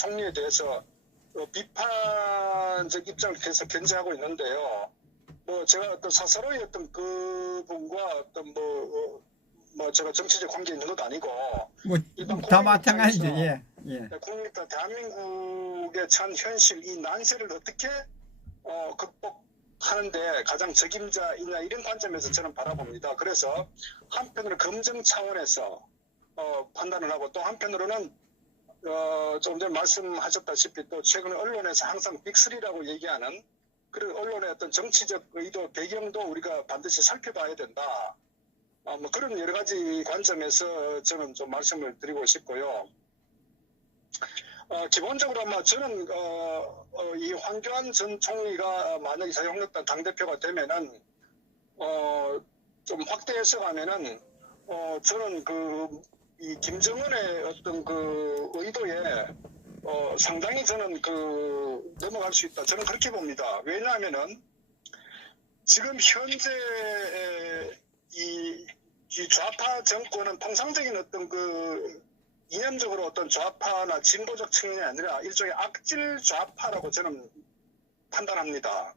총리에 대해서 비판적 입장을 계속 견지하고 있는데요. 뭐 제가 어떤 사사로이 어떤 그분과 어떤 뭐 제가 정치적 관계 있는 것도 아니고 뭐 일반 다 마찬가지죠. 예. 국민과 대한민국의 처한 현실 이 난세를 어떻게 극복하는데 가장 적임자이냐 이런 관점에서 저는 바라봅니다. 그래서 한편으로 검증 차원에서 판단을 하고 또 한편으로는 조금 전에 말씀하셨다시피 또 최근 언론에서 항상 빅3라고 얘기하는 그런 언론의 어떤 정치적 의도 배경도 우리가 반드시 살펴봐야 된다. 뭐 그런 여러 가지 관점에서 저는 좀 말씀을 드리고 싶고요. 기본적으로 아마 저는 이 황교안 전 총리가 만약에 자유한국당 당대표가 되면은 좀 확대 해석하면은 저는 이 김정은의 어떤 그 의도에 상당히 저는 넘어갈 수 있다. 저는 그렇게 봅니다. 왜냐하면은 지금 현재 이 좌파 정권은 통상적인 어떤 이념적으로 어떤 좌파나 진보적 측면이 아니라 일종의 악질 좌파라고 저는 판단합니다.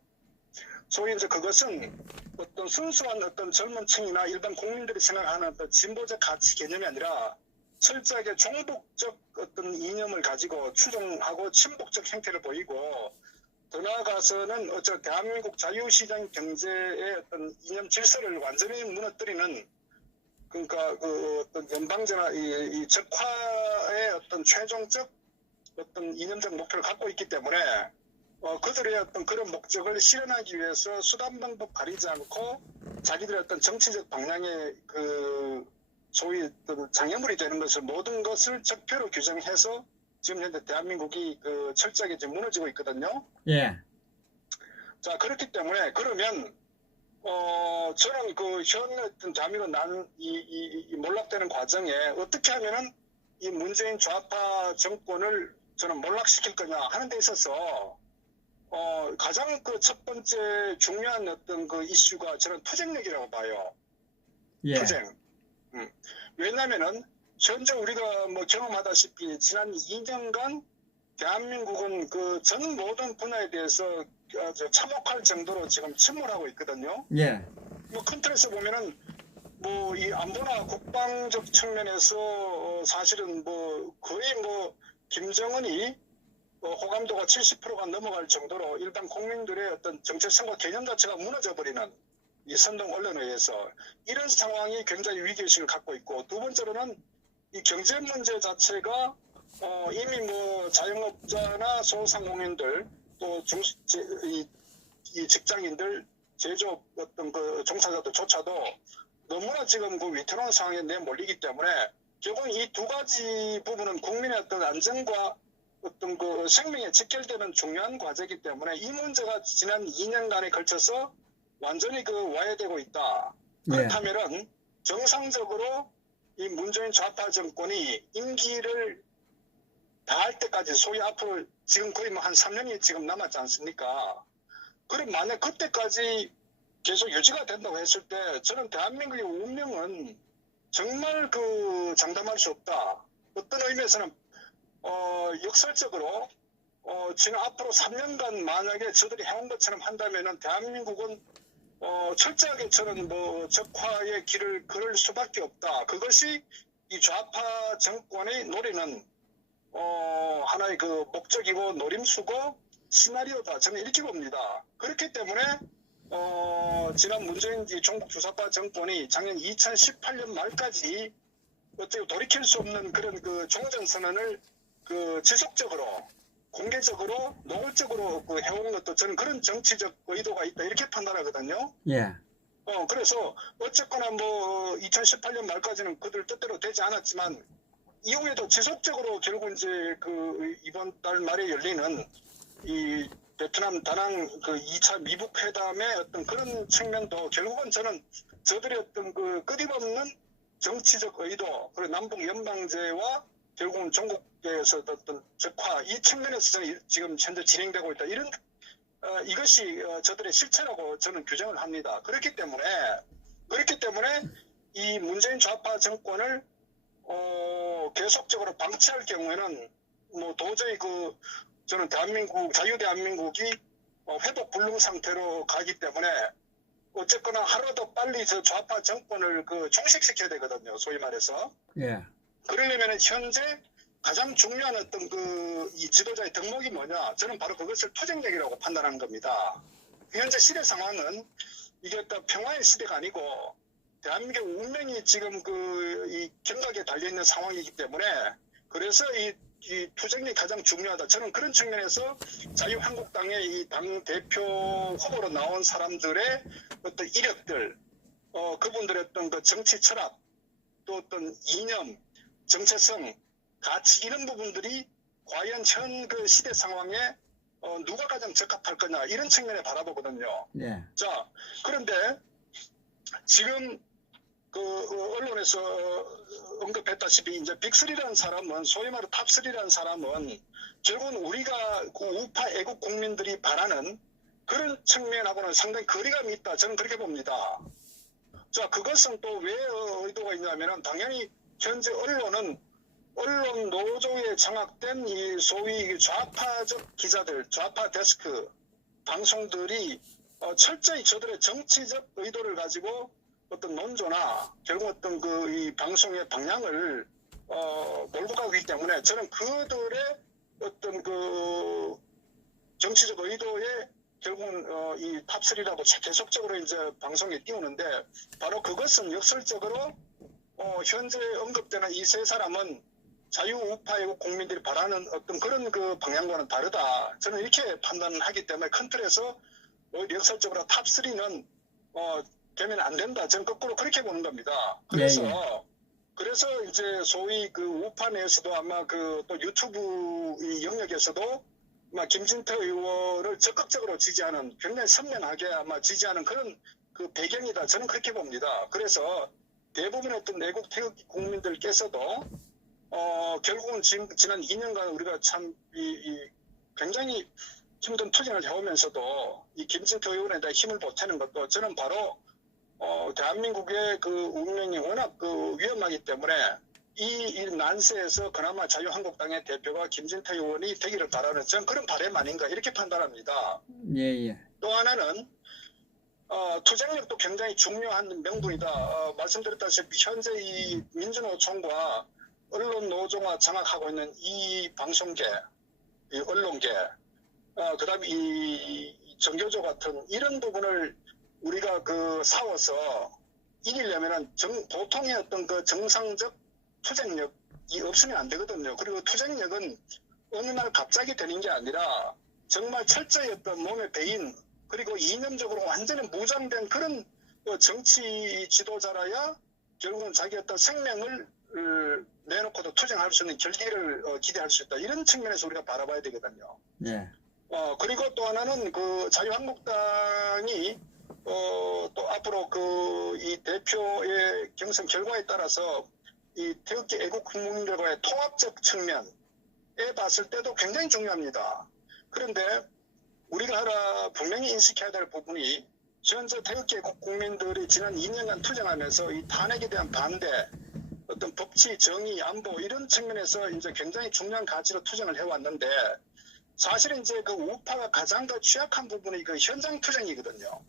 소위 이제 그것은 어떤 순수한 어떤 젊은 층이나 일반 국민들이 생각하는 어떤 진보적 가치 개념이 아니라 철저하게 종북적 어떤 이념을 가지고 추종하고 친북적 행태를 보이고 더 나아가서는 대한민국 자유시장 경제의 어떤 이념 질서를 완전히 무너뜨리는 그러니까 어떤 연방제나 이 적화의 어떤 최종적 어떤 이념적 목표를 갖고 있기 때문에 그들의 어떤 그런 목적을 실현하기 위해서 수단 방법 가리지 않고 자기들의 어떤 정치적 방향의 소위 어떤 장애물이 되는 것을 모든 것을 적표로 규정해서 지금 현재 대한민국이 철저하게 지금 무너지고 있거든요. 예. 자, 그렇기 때문에 그러면 저는 현 어떤 대한민국 이 몰락되는 과정에 어떻게 하면은 이 문재인 좌파 정권을 저는 몰락시킬 거냐 하는 데 있어서 가장 첫 번째 중요한 어떤 이슈가 저는 투쟁력이라고 봐요. 예. 투쟁. 왜냐면은 현재 우리가 뭐 경험하다시피 지난 2년간 대한민국은 전 모든 분야에 대해서 참혹할 정도로 지금 침몰하고 있거든요. 예. 뭐 큰 틀에서 보면은 뭐 이 안보나 국방적 측면에서 사실은 뭐 거의 뭐 김정은이 호감도가 70%가 넘어갈 정도로 일반 국민들의 어떤 정체성과 개념 자체가 무너져 버리는 이 선동 언론에 의해서 이런 상황이 굉장히 위기의식을 갖고 있고, 두 번째로는 이 경제 문제 자체가 이미 뭐 자영업자나 소상공인들 또 이 직장인들 제조업 어떤 종사자들조차도 너무나 지금 위태로운 상황에 내몰리기 때문에 결국 이 두 가지 부분은 국민의 어떤 안전과 어떤 생명에 직결되는 중요한 과제이기 때문에 이 문제가 지난 2년간에 걸쳐서 완전히 와해되고 있다. 그렇다면은 정상적으로 이 문재인 좌파 정권이 임기를 다할 때까지 소위 앞으로 지금 거의 뭐 한 3년이 지금 남았지 않습니까? 그럼 만약 그때까지 계속 유지가 된다고 했을 때 저는 대한민국의 운명은 정말 장담할 수 없다. 어떤 의미에서는 역설적으로 지금 앞으로 3년간 만약에 저들이 해온 것처럼 한다면은 대한민국은 철저하게 저는 뭐 적화의 길을 걸을 수밖에 없다. 그것이 이 좌파 정권의 노리는 하나의 목적이고 노림수고 시나리오다. 저는 이렇게 봅니다. 그렇기 때문에 지난 문재인 종북 주사파 정권이 작년 2018년 말까지 어떻게 돌이킬 수 없는 그런 종전선언을 지속적으로 공개적으로 노골적으로 해온 것도 저는 그런 정치적 의도가 있다 이렇게 판단하거든요. 예. 그래서 어쨌거나 뭐 2018년 말까지는 그들 뜻대로 되지 않았지만 이후에도 지속적으로 결국 이제 이번 달 말에 열리는 이 베트남 다낭 2차 미북 회담의 어떤 그런 측면도 결국은 저는 저들의 어떤 끊임없는 정치적 의도 그리고 남북 연방제와 결국은 종국에서 어떤 적화 이 측면에서 지금 현재 진행되고 있다. 이런 이것이 저들의 실체라고 저는 규정을 합니다. 그렇기 때문에 이 문재인 좌파 정권을 계속적으로 방치할 경우에는 뭐 도저히 저는 자유대한민국이 회복 불능 상태로 가기 때문에 어쨌거나 하루도 빨리 저 좌파 정권을 종식시켜야 되거든요. 소위 말해서. 예. 그러려면 현재 가장 중요한 어떤 이 지도자의 덕목이 뭐냐? 저는 바로 그것을 투쟁력이라고 판단하는 겁니다. 현재 시대 상황은 이게 또 평화의 시대가 아니고 대한민국 운명이 지금 이 경각에 달려있는 상황이기 때문에 그래서 이 투쟁력이 가장 중요하다. 저는 그런 측면에서 자유한국당의 이 당대표 후보로 나온 사람들의 어떤 이력들, 그분들의 어떤 정치 철학, 또 어떤 이념, 정체성, 가치 이런 부분들이 과연 현 시대 상황에 누가 가장 적합할 거냐 이런 측면에 바라보거든요. 예. 자, 그런데 지금 언론에서 언급했다시피 이제 빅3라는 사람은 소위 말해 탑3라는 사람은 결국은 우리가 우파 애국 국민들이 바라는 그런 측면하고는 상당히 거리감이 있다. 저는 그렇게 봅니다. 자, 그것은 또 왜 의도가 있냐면은 당연히 현재 언론 노조에 장악된 이 소위 좌파적 기자들, 좌파 데스크 방송들이 철저히 저들의 정치적 의도를 가지고 어떤 논조나 결국 어떤 이 방송의 방향을 몰고 가기 때문에 저는 그들의 어떤 정치적 의도에 결국은 이 탑3라고 계속적으로 이제 방송에 띄우는데 바로 그것은 역설적으로 현재 언급되는 이 세 사람은 자유우파 애국 국민들이 바라는 어떤 그런 방향과는 다르다. 저는 이렇게 판단하기 때문에 큰 틀에서 역설적으로 탑3는 되면 안 된다. 저는 거꾸로 그렇게 보는 겁니다. 그래서 그래서 이제 소위 우파 내에서도 아마 또 유튜브 이 영역에서도 아마 김진태 의원을 적극적으로 지지하는 굉장히 선명하게 아마 지지하는 그런 배경이다. 저는 그렇게 봅니다. 그래서 대부분의 어떤 내국 태극기 국민들께서도 결국은 지난 2년간 우리가 참 굉장히 힘든 투쟁을 해오면서도 이 김진태 의원에 대한 힘을 보태는 것도 저는 바로 대한민국의 운명이 워낙 위험하기 때문에 이 난세에서 그나마 자유한국당의 대표가 김진태 의원이 되기를 바라는 저는 그런 바람 아닌가 이렇게 판단합니다. 예. 또 하나는 투쟁력도 굉장히 중요한 명분이다. 말씀드렸다시피 현재 이 민주노총과 언론노조가 장악하고 있는 이 방송계, 이 언론계, 그다음에 이 정교조 같은 이런 부분을 우리가 싸워서 이기려면은 보통의 어떤 정상적 투쟁력이 없으면 안 되거든요. 그리고 투쟁력은 어느 날 갑자기 되는 게 아니라 정말 철저히 어떤 몸에 배인 그리고 이념적으로 완전히 무장된 그런 정치 지도자라야 결국은 자기 어떤 생명을 내놓고도 투쟁할 수 있는 결기를 기대할 수 있다. 이런 측면에서 우리가 바라봐야 되거든요. 예. 그리고 또 하나는 자유한국당이 또 앞으로 이 대표의 경선 결과에 따라서 이 태극기 애국 국민들과의 통합적 측면에 봤을 때도 굉장히 중요합니다. 그런데 우리가 하나 분명히 인식해야 될 부분이 현재 태극기 애국 국민들이 지난 2년간 투쟁하면서 이 탄핵에 대한 반대, 어떤 법치, 정의, 안보 이런 측면에서 이제 굉장히 중요한 가치로 투쟁을 해왔는데 사실은 이제 우파가 가장 더 취약한 부분이 현장 투쟁이거든요.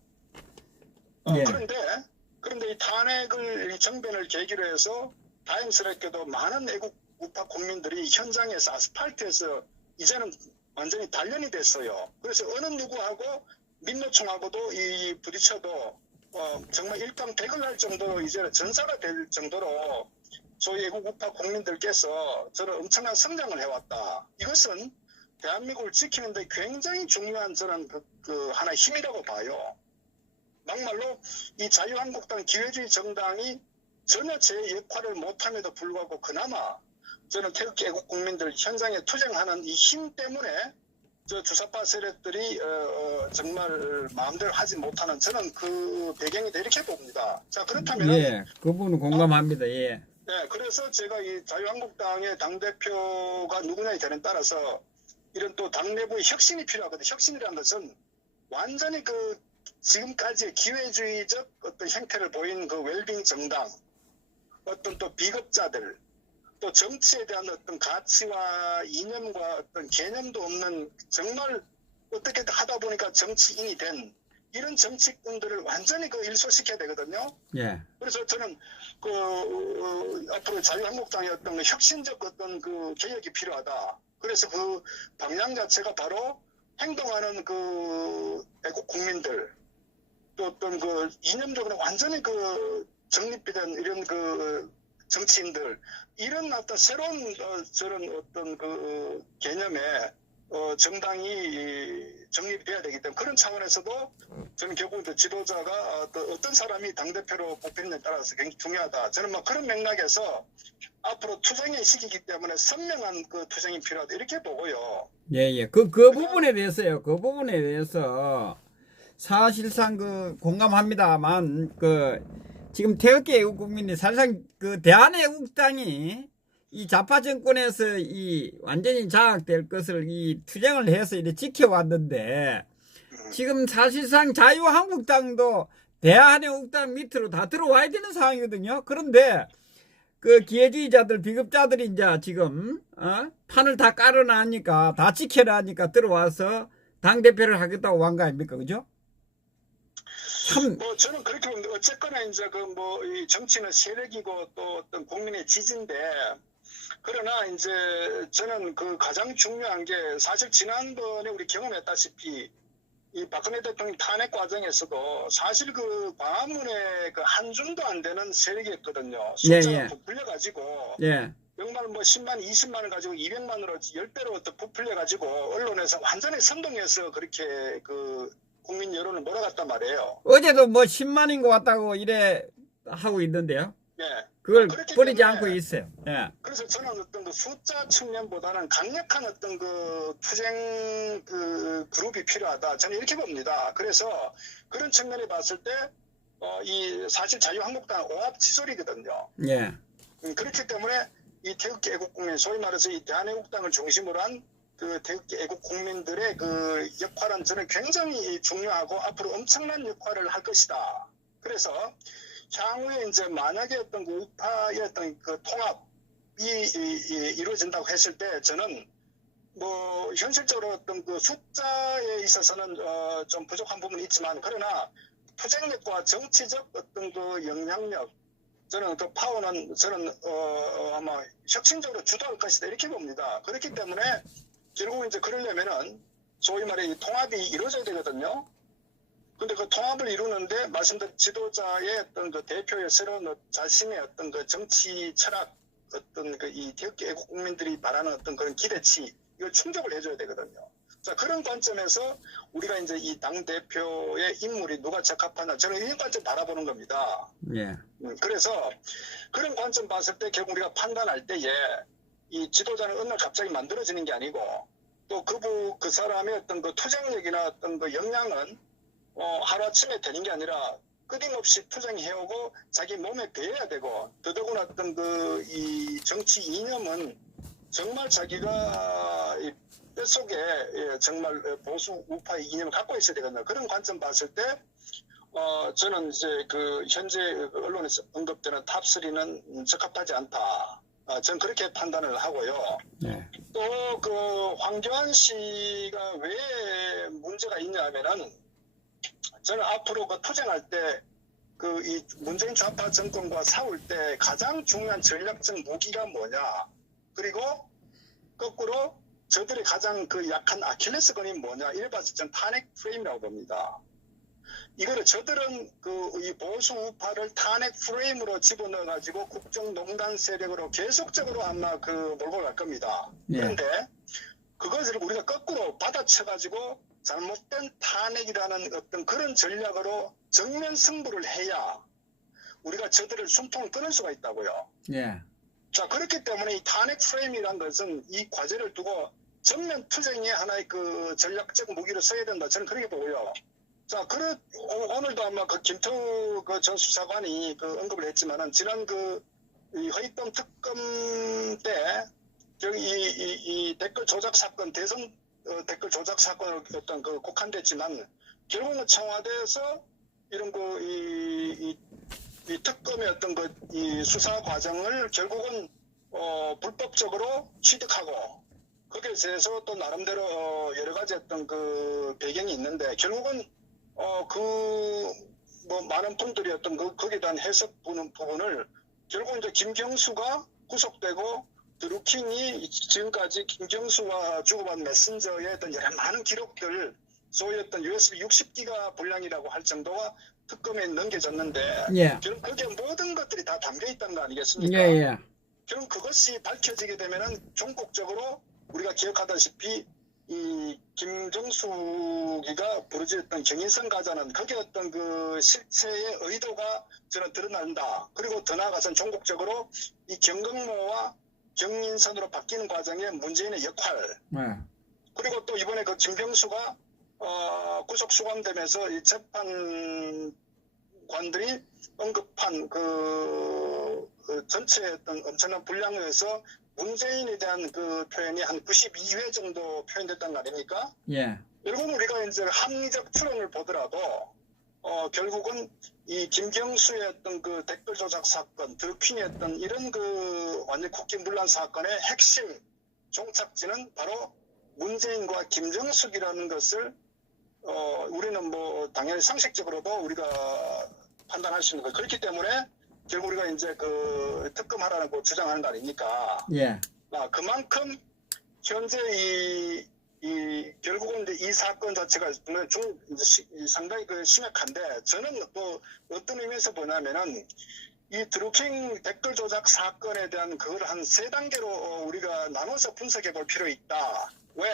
예. 그런데 이 탄핵을 이 정변을 계기로 해서 다행스럽게도 많은 애국 우파 국민들이 현장에서 아스팔트에서 이제는 완전히 단련이 됐어요. 그래서 어느 누구하고 민노총하고도 이 부딪혀도 정말 일강백을 할 정도로 이제는 전사가 될 정도로 소위 애국 우파 국민들께서 저는 엄청난 성장을 해왔다. 이것은 대한민국을 지키는 데 굉장히 중요한 저는 하나의 힘이라고 봐요. 막말로 이 자유한국당 기회주의 정당이 전혀 제 역할을 못함에도 불구하고 그나마 저는 태극기 애국 국민들 현장에 투쟁하는 이 힘 때문에 저 주사파 세력들이 정말 마음대로 하지 못하는 저는 그 배경이다 이렇게 봅니다. 자, 그렇다면 예. 그 부분은 공감합니다. 예. 네, 그래서 제가 이 자유한국당의 당대표가 누구냐에 되는 따라서 이런 또 당내부의 혁신이 필요하거든요. 혁신이라는 것은 완전히 지금까지의 기회주의적 어떤 형태를 보인 웰빙 정당, 어떤 또 비겁자들, 또 정치에 대한 어떤 가치와 이념과 어떤 개념도 없는 정말 어떻게 하다 보니까 정치인이 된 이런 정치꾼들을 완전히 일소시켜야 되거든요. 예. 그래서 저는 앞으로 자유한국당의 어떤 혁신적 어떤 개혁이 필요하다. 그래서 그 방향 자체가 바로 행동하는 애국 국민들, 또 어떤 이념적으로 완전히 정립이 된 이런 정치인들, 이런 어떤 새로운 저런 어떤 개념에 정당이 정립돼야 되기 때문에 그런 차원에서도 저는 결국 지도자가 어떤 사람이 당대표로 뽑히느냐에 따라서 굉장히 중요하다. 저는 그런 맥락에서 앞으로 투쟁의 시기이기 때문에 선명한 투쟁이 필요하다. 이렇게 보고요. 예, 예. 그 부분에 대해서요. 그 부분에 대해서 사실상 공감합니다만, 지금 태극기 애국국민이 사실상 대한애국당이 이 좌파 정권에서 완전히 장악될 것을 투쟁을 해서 이렇게 지켜왔는데, 지금 사실상 자유한국당도 대한애국당 밑으로 다 들어와야 되는 상황이거든요. 그런데 기회주의자들, 비급자들이 이제 지금 판을 다 깔아놨으니까, 다 지켜라 하니까 들어와서 당대표를 하겠다고 한 거 아닙니까? 그죠? 참. 저는 그렇게 봅니다. 어쨌거나 이제 이 정치는 세력이고 또 어떤 국민의 지지인데, 그러나 이제 저는 가장 중요한 게 사실 지난번에 우리 경험했다시피 이 박근혜 대통령 탄핵 과정에서도 사실 광화문에 한 줌도 안 되는 세력이었거든요. 숫자가 예. 부풀려가지고. 예. 정말 10만, 20만을 가지고 200만으로 10배로 더 부풀려가지고 언론에서 완전히 선동해서 그렇게 국민 여론을 몰아갔단 말이에요. 어제도 10만인 것 같다고 이래 하고 있는데요. 예. 그걸 버리지 않고 있어요. 예. 그래서 저는 어떤 숫자 측면보다는 강력한 어떤 투쟁 그룹이 필요하다. 저는 이렇게 봅니다. 그래서 그런 측면에 봤을 때, 사실 자유한국당은 오합지졸이거든요. 예. 그렇기 때문에 이 태극기 애국국민, 소위 말해서 이 대한애국당을 중심으로 한 태극기 애국국민들의 역할은 저는 굉장히 중요하고 앞으로 엄청난 역할을 할 것이다. 그래서 향후에 이제 만약에 어떤 우파의 어떤 통합이 이루어진다고 했을 때 저는 현실적으로 어떤 숫자에 있어서는 좀 부족한 부분이 있지만 그러나 투쟁력과 정치적 어떤 영향력, 저는 파워는 저는 아마 혁신적으로 주도할 것이다 이렇게 봅니다. 그렇기 때문에 결국 이제 그러려면은 소위 말해 이 통합이 이루어져야 되거든요. 근데 통합을 이루는데 말씀드린 지도자의 어떤 대표의 새로운 자신의 어떤 정치 철학, 어떤 이 태극기 애국 국민들이 바라는 어떤 그런 기대치, 이걸 충족을 해줘야 되거든요. 자, 그런 관점에서 우리가 이제 이 당대표의 인물이 누가 적합하나, 저는 이런 관점 바라보는 겁니다. 예. 그래서 그런 관점 봤을 때 결국 우리가 판단할 때에 이 지도자는 어느 날 갑자기 만들어지는 게 아니고 또 그 사람의 어떤 투쟁력이나 어떤 역량은 하루아침에 되는 게 아니라 끊임없이 투쟁해오고 자기 몸에 배워야 되고 더더구나 어떤 이 정치 이념은 정말 자기가 이 뼛속에 정말 보수 우파의 이념을 갖고 있어야 되거든요. 그런 관점 봤을 때 저는 이제 현재 언론에서 언급되는 탑3는 적합하지 않다. 저는 그렇게 판단을 하고요. 네. 또 황교안 씨가 왜 문제가 있냐면은 저는 앞으로 투쟁할 때 이 문재인 좌파 정권과 싸울 때 가장 중요한 전략적 무기가 뭐냐, 그리고 거꾸로 저들의 가장 약한 아킬레스건이 뭐냐, 이래 봐서 저는 탄핵 프레임이라고 봅니다. 이거를 저들은 이 보수 우파를 탄핵 프레임으로 집어넣어 가지고 국정농단 세력으로 계속적으로 아마 몰고 갈 겁니다. 예. 그런데 그것을 우리가 거꾸로 받아쳐 가지고 잘못된 탄핵이라는 어떤 그런 전략으로 정면 승부를 해야 우리가 저들을 숨통을 끊을 수가 있다고요. 예. 자, 그렇기 때문에 이 탄핵 프레임이라는 것은 이 과제를 두고 전면 투쟁의 하나의 전략적 무기로 써야 된다. 저는 그렇게 보고요. 자, 오늘도 아마 김태우 전 수사관이 언급을 했지만은 지난 이 허위범 특검 때 이 댓글 조작 사건, 대선 댓글 조작 사건을 어떤 국한됐지만 결국은 청와대에서 이런 이 특검의 어떤 이 수사 과정을 결국은 불법적으로 취득하고 거기에 대해서 또 나름대로 여러 가지 어떤 그 배경이 있는데 결국은 뭐 많은 분들이 어떤 거기에 대한 해석 부분을 결국 이제 김경수가 구속되고 드루킹이 지금까지 김경수와 주고받은 메신저의 어떤 여러 많은 기록들 소위 어떤 USB 60기가 분량이라고 할 정도가 특검에 넘겨졌는데 예. 결국 거기에 모든 것들이 다 담겨 있다는 거 아니겠습니까? 예, 예. 결국 그것이 밝혀지게 되면은 종국적으로 우리가 기억하다시피 이 김정숙이가 부르짖었던 경인선 가자는 거기에 어떤 그 실체의 의도가 저는 드러난다. 그리고 더 나아가서는 종국적으로 이 경건모와 경인선으로 바뀌는 과정에 문재인의 역할. 네. 그리고 또 이번에 그 김병수가 구속 수감되면서 이 재판관들이 언급한 그 전체 어떤 엄청난 분량에서 문재인에 대한 그 표현이 한 92회 정도 표현됐단 말입니까? 예. 결국은 우리가 이제 합리적 추론을 보더라도 결국은 이 김경수의 어떤 그 댓글 조작 사건, 드루킹의 어떤 이런 그 완전 국기문란 사건의 핵심 종착지는 바로 문재인과 김정숙이라는 것을 우리는 뭐 당연히 상식적으로도 우리가 판단할 수 있는 거예요. 그렇기 때문에 결국 우리가 이제 그 특검하라는 거 주장하는 거 아닙니까? 예. 그만큼 현재 결국은 이제 이 사건 자체가 상당히 그 심각한데 저는 또 어떤 의미에서 보냐면은 이 드루킹 댓글 조작 사건에 대한 그걸 한 3단계로 우리가 나눠서 분석해 볼 필요 있다. 왜?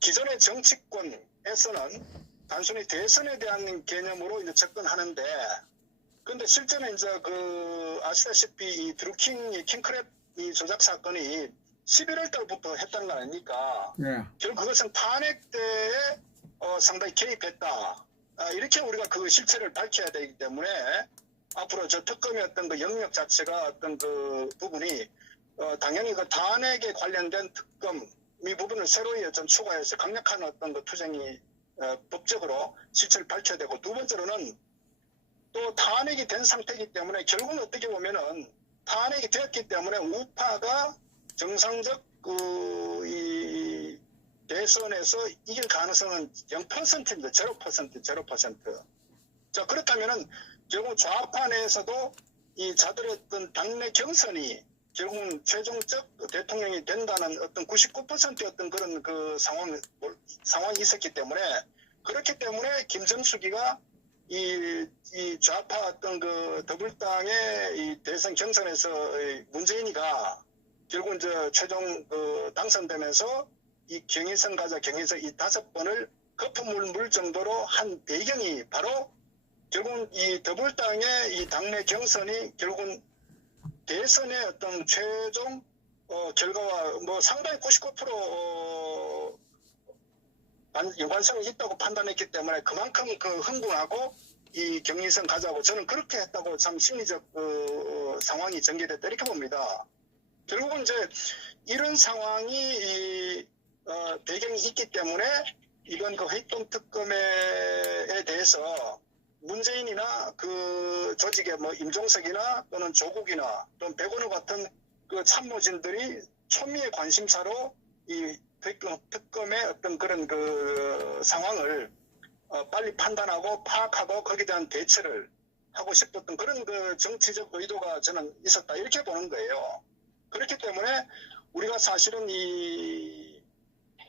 기존의 정치권에서는 단순히 대선에 대한 개념으로 이제 접근하는데 근데 실제는 이제 그 아시다시피 이 드루킹 킹크랩 이 조작 사건이 11월 달부터 했다는 거 아닙니까? 예. 결국 그것은 탄핵 때에 상당히 개입했다. 이렇게 우리가 그 실체를 밝혀야 되기 때문에 앞으로 저 특검의 어떤 그 영역 자체가 어떤 그 부분이 당연히 그 탄핵에 관련된 특검 이 부분을 새로이 좀 추가해서 강력한 어떤 그 투쟁이 법적으로 실체를 밝혀야 되고 두 번째로는 또 탄핵이 된 상태이기 때문에 결국은 어떻게 보면은 탄핵이 되었기 때문에 우파가 정상적 이 대선에서 이길 가능성은 0%입니다. 0%. 자, 그렇다면은 결국 좌파 내에서도 이 자들의 어떤 당내 경선이 결국은 최종적 대통령이 된다는 어떤 99%의 어떤 그런 그 상황이 있었기 때문에 그렇기 때문에 김정숙이가 이 좌파 어떤 그 더불당의 이 대선 경선에서 문재인이가 결국 이제 최종 당선되면서 이 경의선 가자 경의선 이 5번을 거품을 물 정도로 한 배경이 바로 결국은 이 더불당의 이 당내 경선이 결국은 대선의 어떤 최종 결과와 뭐 상당히 99% 연관성이 있다고 판단했기 때문에 그만큼 그 흥분하고 이 경의선 가자고 저는 그렇게 했다고 참 심리적 상황이 전개됐다 이렇게 봅니다. 결국은 이제 이런 상황이 배경이 있기 때문에 이번 그 회동 특검에 대해서 문재인이나 그 조직의 뭐 임종석이나 또는 조국이나 또는 백원우 같은 그 참모진들이 초미의 관심사로 이 특검의 어떤 그런 그 상황을 빨리 판단하고 파악하고 거기에 대한 대처를 하고 싶었던 그런 그 정치적 의도가 저는 있었다 이렇게 보는 거예요. 그렇기 때문에 우리가 사실은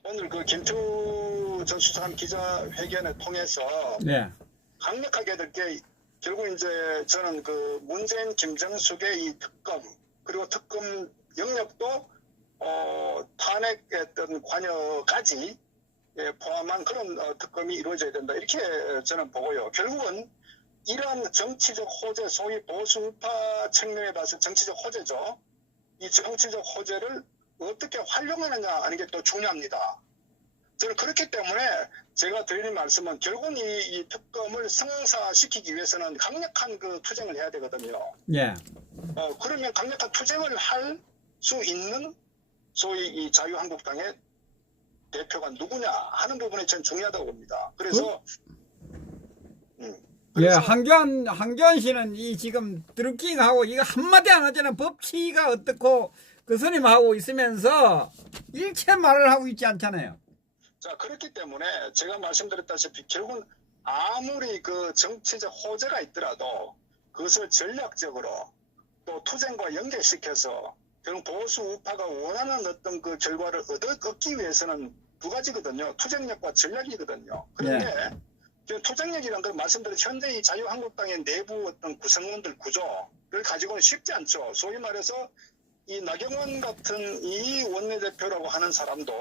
오늘 그 김투 전 수사관 기자회견을 통해서 네. 강력하게 될 게 결국 이제 저는 그 문재인 김정숙의 이 특검 그리고 특검 영역도 탄핵의 어떤 관여까지 포함한 그런 특검이 이루어져야 된다 이렇게 저는 보고요. 결국은 이러한 정치적 호재 소위 보수파 측면에 봐서 정치적 호재죠. 이 정치적 호재를 어떻게 활용하느냐 하는 게 또 중요합니다. 저는 그렇기 때문에 제가 드리는 말씀은 결국은 이 특검을 성사시키기 위해서는 강력한 그 투쟁을 해야 되거든요. 예. 그러면 강력한 투쟁을 할 수 있는 소위 이 자유한국당의 대표가 누구냐 하는 부분이 전 중요하다고 봅니다. 그래서 예, 한교안 씨는 이 지금 드루킹하고 이거 한마디 안 하잖아. 법치가 어떻고 그 스님하고 있으면서 일체 말을 하고 있지 않잖아요. 자, 그렇기 때문에 제가 말씀드렸다시피 결국은 아무리 그 정치적 호재가 있더라도 그것을 전략적으로 또 투쟁과 연계시켜서 결국 보수 우파가 원하는 어떤 그 결과를 얻기 위해서는 두 가지거든요. 투쟁력과 전략이거든요. 그런데 투쟁력이라는 걸 말씀드린 현재 이 자유한국당의 내부 어떤 구성원들 구조를 가지고는 쉽지 않죠. 소위 말해서 이 나경원 같은 이 원내대표라고 하는 사람도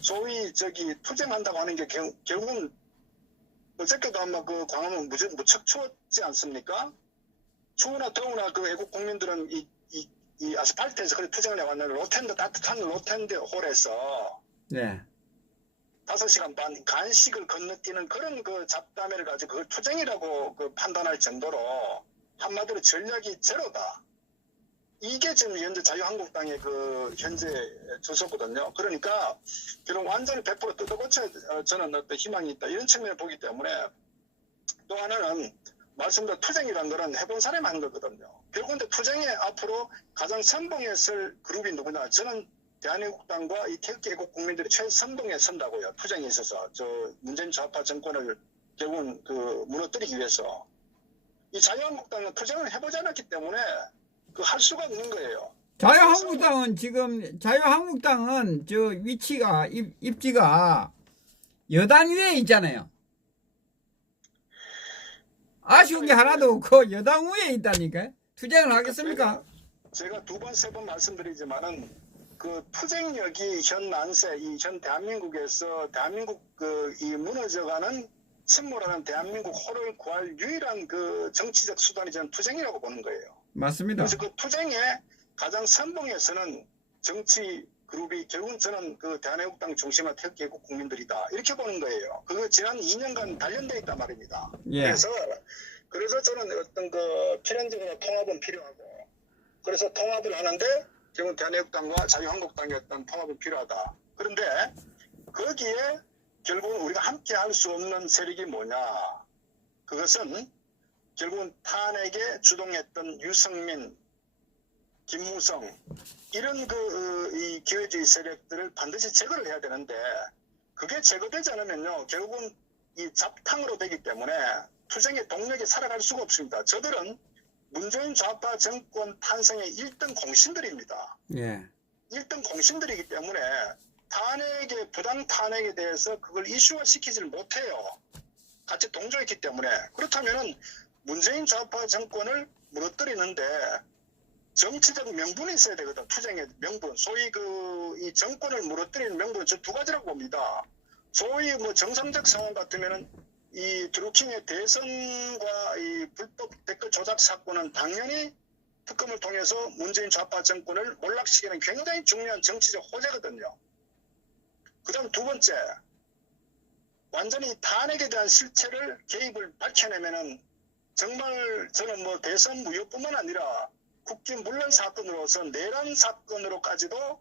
소위 투쟁한다고 하는 게 결국은 어저께도 아마 그 광화문 무척 추웠지 않습니까? 추우나 더우나 그 애국 국민들은 이 아스팔트에서 그렇게 투쟁을 해왔는데 따뜻한 로텐드 홀에서 네. 5시간 반 간식을 건너뛰는 그런 그 잡담회를 가지고 그걸 투쟁이라고 그 판단할 정도로 한마디로 전략이 제로다. 이게 지금 현재 자유한국당의 그 현재 주소거든요. 그러니까 결국 완전히 100% 뜯어고쳐 저는 어떤 희망이 있다. 이런 측면을 보기 때문에 또 하나는 말씀대로 투쟁이라는 거는 해본 사람이 하는 거거든요. 결국 근데 투쟁에 앞으로 가장 선봉에 설 그룹이 누구냐. 저는 대한민국당과 이 태극기애국 국민들이 최선봉에 선다고요. 투쟁에 있어서 문재인 좌파 정권을 결국은 그 무너뜨리기 위해서. 이 자유한국당은 투쟁을 해보지 않았기 때문에 할 수가 없는 거예요. 자유한국당은 지금 자유한국당은 저 위치가 입지가 여당 위에 있잖아요. 아쉬운 게 하나도 없고 여당 위에 있다니까. 투쟁을 하겠습니까? 제가 2번, 3번 말씀드리지만은 그 투쟁력이 현 난세, 이 현 대한민국에서 대한민국 이 무너져가는 침몰하는 대한민국 호를 구할 유일한 그 정치적 수단이 저는 투쟁이라고 보는 거예요. 맞습니다. 그래서 그 투쟁의 가장 선봉에서는 정치 그룹이 결국은 저는 그 대한민국당 중심의 태극기애국 국민들이다. 이렇게 보는 거예요. 그거 지난 2년간 단련되어 있단 말입니다. 예. 그래서 저는 어떤 그 필연적인 통합은 필요하고 그래서 통합을 하는데 결국 대한민국당과 자유한국당의 어떤 통합은 필요하다. 그런데 거기에 결국은 우리가 함께 할 수 없는 세력이 뭐냐. 그것은 결국은 탄핵에 주동했던 유승민, 김무성 이런 이 기회주의 세력들을 반드시 제거를 해야 되는데 그게 제거되지 않으면요 결국은 이 잡탕으로 되기 때문에 투쟁의 동력이 살아갈 수가 없습니다. 저들은 문재인 좌파 정권 탄생의 1등 공신들입니다. 예. 1등 공신들이기 때문에 부당 탄핵에 대해서 그걸 이슈화시키지를 못해요. 같이 동조했기 때문에. 그렇다면은 문재인 좌파 정권을 무너뜨리는데 정치적 명분이 있어야 되거든. 투쟁의 명분. 소위 이 정권을 무너뜨리는 명분은 저 2가지라고 봅니다. 소위 정상적 상황 같으면은 이 드루킹의 대선과 이 불법 댓글 조작 사건은 당연히 특검을 통해서 문재인 좌파 정권을 몰락시키는 굉장히 중요한 정치적 호재거든요. 그 다음 2번째, 완전히 탄핵에 대한 실체를 개입을 밝혀내면은 정말 저는 대선 무효뿐만 아니라 국기 문란 사건으로서 내란 사건으로까지도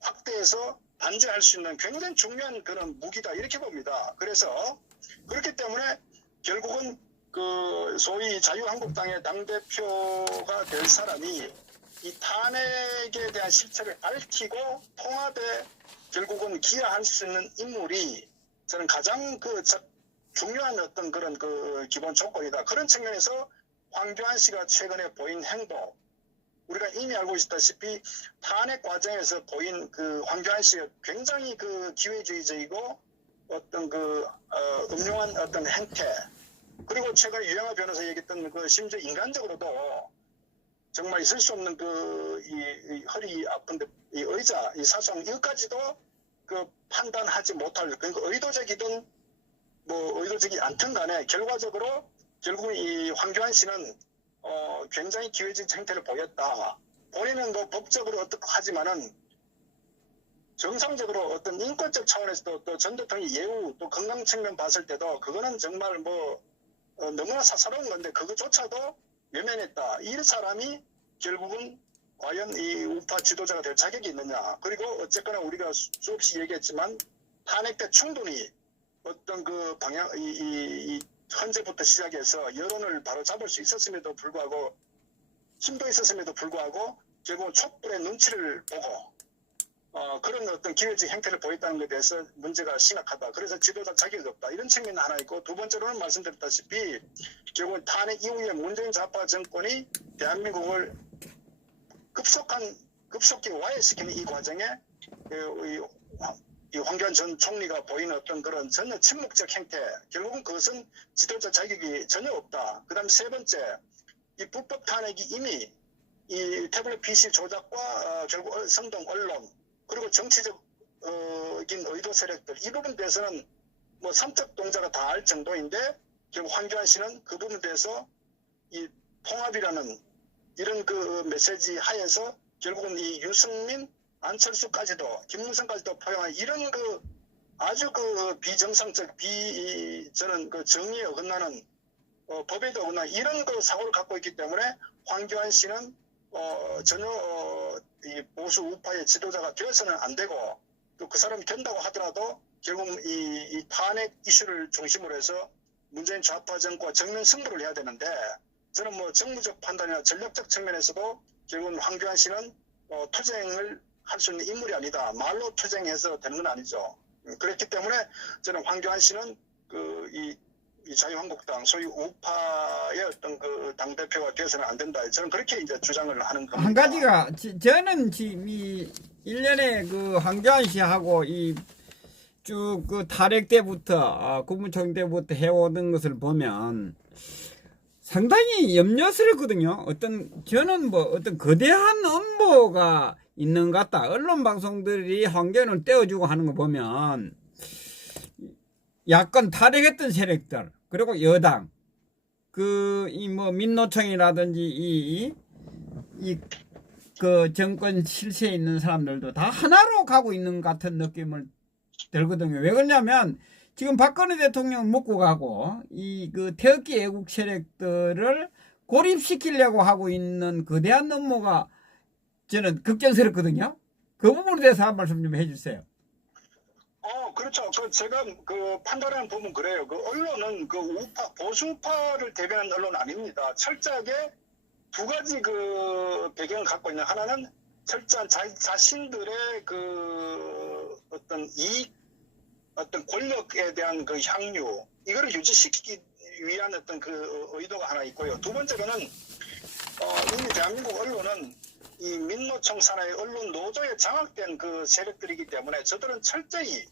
확대해서 반제할 수 있는 굉장히 중요한 그런 무기다 이렇게 봅니다. 그래서 그렇기 때문에 결국은 소위 자유한국당의 당대표가 될 사람이 이 탄핵에 대한 실체를 밝히고 통합에 결국은 기여할 수 있는 인물이 저는 가장 중요한 어떤 그런 기본 조건이다. 그런 측면에서 황교안 씨가 최근에 보인 행동, 우리가 이미 알고 있다시피 탄핵 과정에서 보인 황교안 씨가 굉장히 기회주의적이고 어떤 음흉한 어떤 행태, 그리고 최근에 유영하 변호사 얘기했던 심지어 인간적으로도 정말 있을 수 없는 이 허리 아픈데 이 의자, 이 사상 이것까지도 판단하지 못할, 그러니까 의도적이든 의도적이 않든 간에 결과적으로 결국 이 황교안 씨는 굉장히 기회주의 행태를 보였다. 본인은 법적으로 어떻게 하지만은 정상적으로 어떤 인권적 차원에서도 또 전 대통령의 예우 또 건강 측면 봤을 때도 그거는 정말 너무나 사사로운 건데 그거조차도 외면했다. 이 사람이 결국은 과연 이 우파 지도자가 될 자격이 있느냐. 그리고 어쨌거나 우리가 수없이 얘기했지만 탄핵 때 충분히 어떤 방향 이 헌재부터 시작해서 여론을 바로 잡을 수 있었음에도 불구하고 힘도 있었음에도 불구하고 결국은 촛불의 눈치를 보고 그런 어떤 기회적 행태를 보였다는 것에 대해서 문제가 심각하다. 그래서 지도자 자격이 없다. 이런 측면이 하나 있고, 두 번째로는 말씀드렸다시피 결국은 탄핵 이후에 문재인 좌파 정권이 대한민국을 급속히 와해시키는 이 과정에 이 황교안 전 총리가 보이는 어떤 그런 전혀 침묵적 행태, 결국은 그것은 지도자 자격이 전혀 없다. 그 다음 세 번째, 이 불법 탄핵이 이미 이 태블릿 PC 조작과 결국 선동 언론, 그리고 정치적 의도 세력들, 이 부분에 대해서는 뭐 삼척 동자가 다 알 정도인데, 결국 황교안 씨는 그 부분에 대해서 이 통합이라는 이런 그 메시지 하에서 결국은 이 유승민, 안철수까지도, 김무성까지도 포용한 이런 그 아주 그 비정상적, 저는 그 정의에 어긋나는, 법에도 어긋나는 이런 그 사고를 갖고 있기 때문에 황교안 씨는 전혀 이 보수 우파의 지도자가 되어서는 안 되고, 또 그 사람이 된다고 하더라도 결국 이 탄핵 이슈를 중심으로 해서 문재인 좌파 정권과 정면 승부를 해야 되는데, 저는 뭐 정무적 판단이나 전략적 측면에서도 결국은 황교안 씨는 투쟁을 할 수 있는 인물이 아니다. 말로 투쟁해서 되는 건 아니죠. 그렇기 때문에 저는 황교안 씨는 이 자유한국당 소위 우파의 어떤 그 당대표가 되어서는 안 된다. 저는 그렇게 이제 주장을 하는 겁니다. 한 가지가 저는 지금 이 1년에 그 황교안 씨하고 이 쭉 그 탄핵 때부터 국무총리 때부터 해오던 것을 보면 상당히 염려스럽거든요. 저는 뭐 어떤 거대한 음모가 있는 것 같다. 언론 방송들이 황교안을 떼어주고 하는 거 보면 야권 탄핵했던 세력들, 그리고 여당, 뭐 민노총이라든지 그 정권 실세에 있는 사람들도 다 하나로 가고 있는 것 같은 느낌을 들거든요. 왜 그러냐면 지금 박근혜 대통령 묻고 가고 그 태극기 애국 세력들을 고립시키려고 하고 있는 거대한 음모가 저는 극정스럽거든요. 그 부분에 대해서 한 말씀 좀 해주세요. 그렇죠. 제가 판단하는 부분 그래요. 언론은 보수파를 대변하는 언론은 아닙니다. 철저하게 두 가지 배경을 갖고 있는, 하나는 철저한 자신들의 어떤 이익, 어떤 권력에 대한 향유, 이거를 유지시키기 위한 어떤 의도가 하나 있고요. 두 번째로는 이미 대한민국 언론은 이 민노총 산하의 언론 노조에 장악된 세력들이기 때문에 저들은 철저히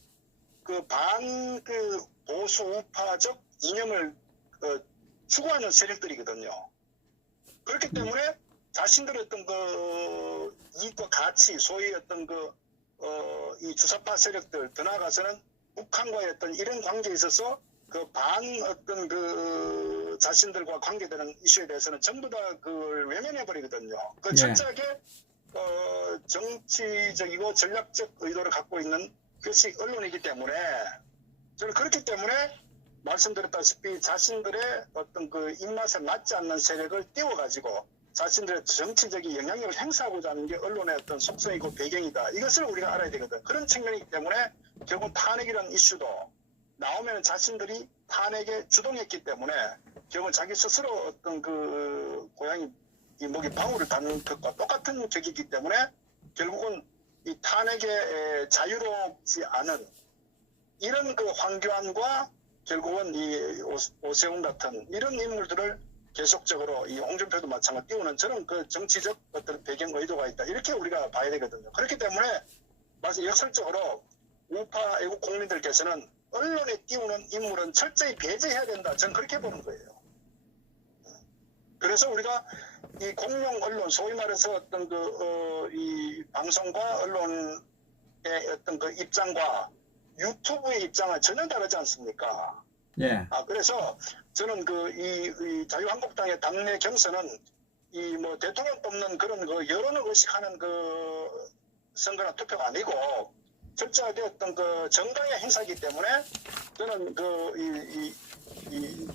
보수 우파적 이념을 추구하는 세력들이거든요. 그렇기 때문에 자신들의 어떤 이익과 가치, 소위 어떤 이 주사파 세력들, 더 나아가서는 북한과의 어떤 이런 관계에 있어서 자신들과 관계되는 이슈에 대해서는 전부 다 그걸 외면해버리거든요. 네. 철저하게 정치적이고 전략적 의도를 갖고 있는 것이 언론이기 때문에, 저는 그렇기 때문에 말씀드렸다시피 자신들의 어떤 입맛에 맞지 않는 세력을 띄워가지고 자신들의 정치적인 영향력을 행사하고자 하는 게 언론의 어떤 속성이고 배경이다. 이것을 우리가 알아야 되거든. 그런 측면이기 때문에 결국 탄핵이라는 이슈도 나오면 자신들이 탄핵에 주동했기 때문에 결국 자기 스스로 어떤 고양이 이 목에 방울을 닿는 것과 똑같은 격이기 때문에 결국은 이 탄핵에 자유롭지 않은 이런 황교안과 결국은 이 오세훈 같은 이런 인물들을 계속적으로 이 홍준표도 마찬가지로 띄우는 저는 정치적 어떤 배경 의도가 있다. 이렇게 우리가 봐야 되거든요. 그렇기 때문에 역설적으로 우파 애국 국민들께서는 언론에 띄우는 인물은 철저히 배제해야 된다. 저는 그렇게 보는 거예요. 그래서 우리가 이 공영 언론, 소위 말해서 어떤 이 방송과 언론의 어떤 입장과 유튜브의 입장은 전혀 다르지 않습니까? 예. 그래서 저는 이 자유한국당의 당내 경선은 이 뭐 대통령 뽑는 그런 여론을 의식하는 선거나 투표가 아니고 철저하게 어떤 정당의 행사이기 때문에 저는 이